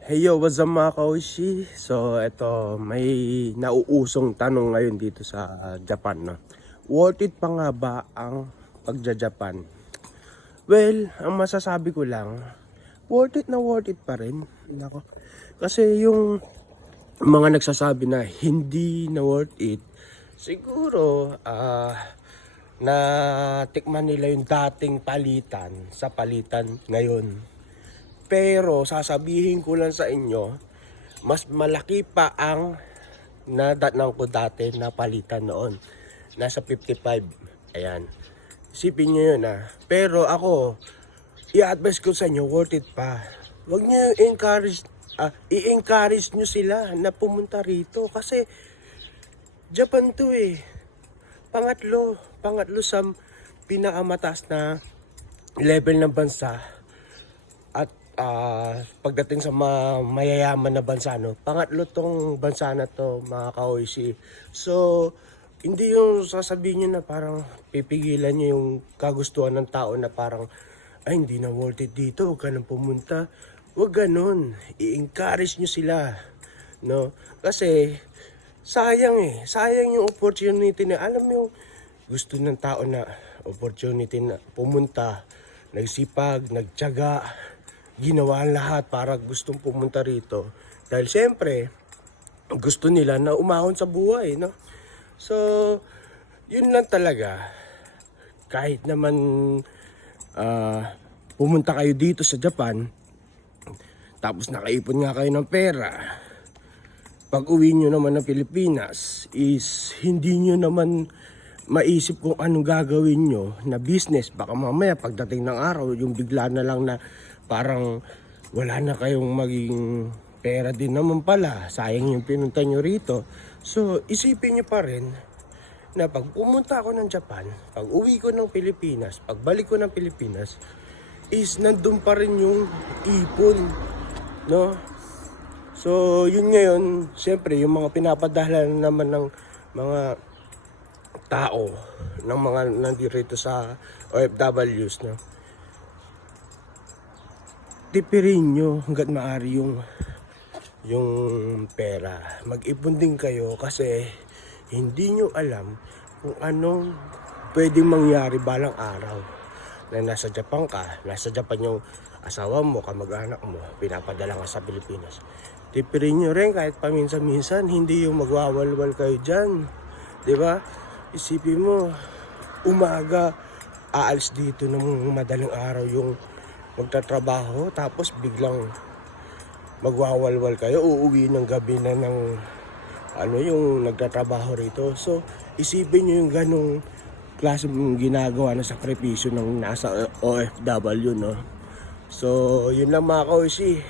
Hey yo, what's up mga kawishi? So, eto, may nauusong tanong ngayon dito sa Japan, no? Worth it pa nga ba ang pagja-Japan? Well, ang masasabi ko lang, worth it pa rin. Nako. Kasi yung mga nagsasabi na hindi na worth it, siguro, na tikman nila yung dating palitan sa palitan ngayon. Pero sasabihin ko lang sa inyo, mas malaki pa ang nadatnan ko dati na palitan noon. Nasa 55. Ayan. Isipin nyo yun Pero ako, i-advise ko sa inyo, worth it pa. Huwag nyo i-encourage nyo sila na pumunta rito. Kasi Japan to Pangatlo sa pinakamataas na level ng bansa. At pagdating sa mayayaman na bansa, pangatlo tong bansa na to, mga kaoishi. So, hindi yung sasabihin nyo na parang pipigilan nyo yung kagustuhan ng tao na parang, ay hindi na worth it dito, huwag ka nang pumunta. Huwag ganun, i-encourage nyo sila, no? Kasi, sayang yung opportunity na, alam mo yung gusto ng tao na opportunity na pumunta, nagsipag, nagtiyaga, ginawa lahat para gustong pumunta rito. Dahil siyempre, gusto nila na umahon sa buhay, no? So, yun lang talaga. Kahit naman pumunta kayo dito sa Japan, tapos nakaipon nga kayo ng pera, pag uwi nyo naman ng Pilipinas, is hindi nyo naman maisip kung anong gagawin nyo na business. Baka mamaya pagdating ng araw, yung bigla na lang na parang wala na kayong maging pera din naman pala. Sayang yung pinunta nyo rito. So, isipin nyo pa rin na pag pumunta ako ng Japan, pag uwi ko ng Pilipinas, pagbalik ko ng Pilipinas, is nandun pa rin yung ipon, no? So, yun ngayon, siyempre, yung mga pinapadala naman ng mga tao, ng mga nandito sa OFWs, no? Tipirin nyo hanggat maaari yung pera. Mag-ipon din kayo kasi hindi nyo alam kung anong pwedeng mangyari balang araw na nasa Japan ka, nasa Japan yung asawa mo, kamag-anak mo, pinapadala ka sa Pilipinas. Tipirin nyo rin kahit paminsan-minsan, hindi yung magwawalwal kayo dyan. Diba? Isipin mo, umaga, aalis dito ng madaling araw yung magtatrabaho, tapos biglang magwawalwal kayo, uuwi ng gabi na ng yung nagtatrabaho rito. So, isipin nyo yung ganong klase ng ginagawa na sakripisyo ng nasa OFW, no? So, yun lang mga kaoshi.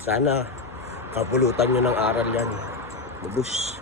Sana kapulutan nyo ng aral yan. Mabush!